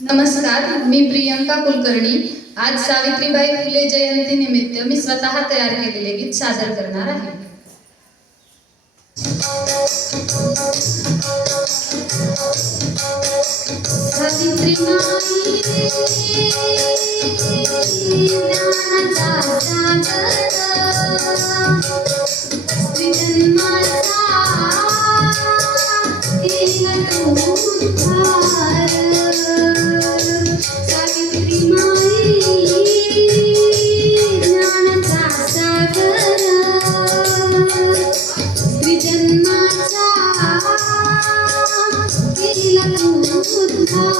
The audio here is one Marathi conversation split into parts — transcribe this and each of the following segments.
नमस्कार, मी प्रियंका कुलकर्णी. आज सावित्रीबाई फुले जयंती निमित्त मी स्वतः तयार केलेले गीत सादर करणार आहे. सावित्री माई ज्ञानाचा सागर, स्त्री जन्माचा केला तू उद्धार. सावित्री माई ज्ञानाचा सागर, स्त्री जन्माचा केला तू उद्धार.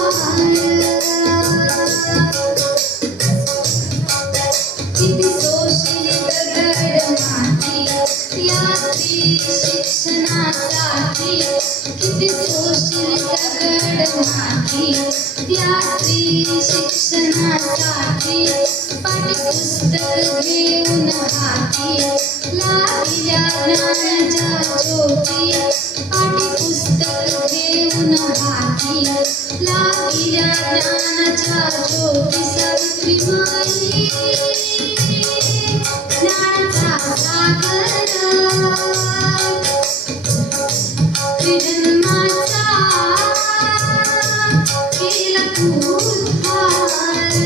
किती सोशील दगड माती या स्त्री शिक्षणासाठी, किती सोशील दगड माती या स्त्री शिक्षणासाठी. पाठ्यपुस्तक घेऊन हाती लागल्या ज्ञानाच्या ज्योती, पाठ्यपुस्तक घेऊन हाती लागल्या ज्ञानाच्या ज्योती. सावित्री माई ज्ञानाचा सागर, स्त्री जन्माचा केला तू उद्धार.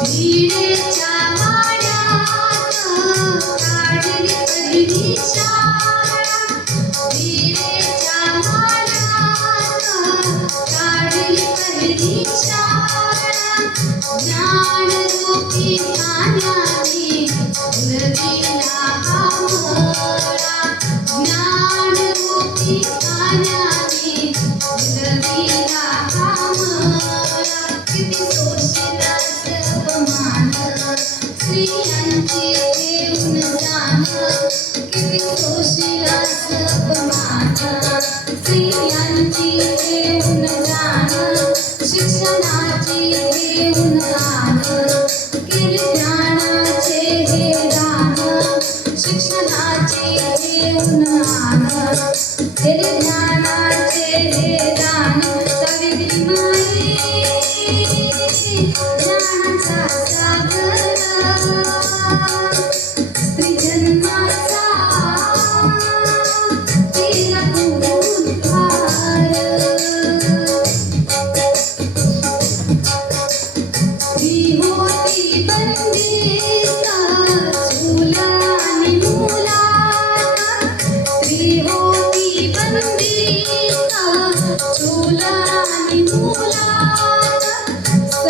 भिडेच्या वाड्यात काढली पहिली शाळा, भिडेच्या वाड्यात काढली पहिली शाळा. ज्ञानरूपी पाण्याने फुलविला हा मळा, ज्ञानरूपी पाण्याने फुलविला हा मळा. किती सोशील अपमान स्त्रियांची घेऊन जाण, किती सोशील अपमान स्त्रियांची घेऊन जाण. शिक्षणाची घेऊन आण, केले ज्ञानाचे हे दान. शिक्षणाची घेऊन आण, केले ज्ञानाचे हे दान. सावित्री माई ज्ञानाचा सागर, स्त्री जन्माचा केला तू उद्धार. स्त्री होती बंदिस्त चूल आणि मुलात, स्त्री होती बंदिस्त चूल आणि मुलात.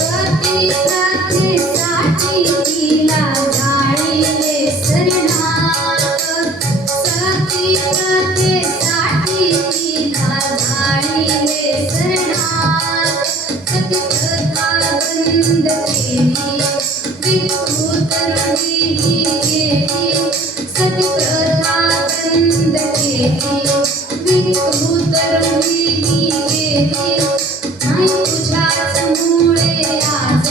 सती प्रथेसाठी तिला जाळीले शरणात, सती प्रथेसाठी तिला जाळीले शरणात. सतीप्रथा बंद केली, विकृत रूढी गेली. सतीप्रथा बंद केली, विकृत रूढी गेली. नाही तुझ्याच मुळे आज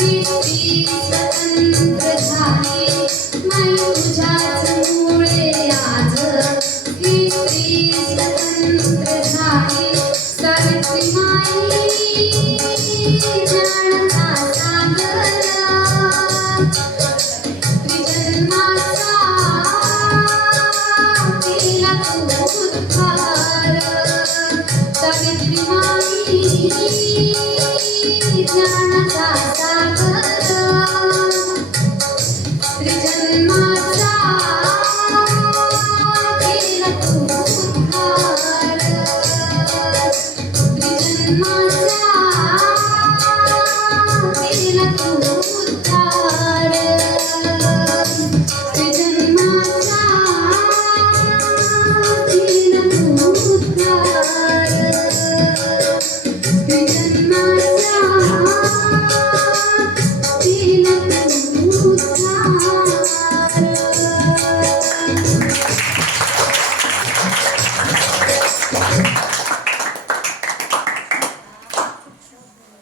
ही स्त्री स्वतंत्र झाली, नाही तुझ्याच मुळे आज ही स्त्री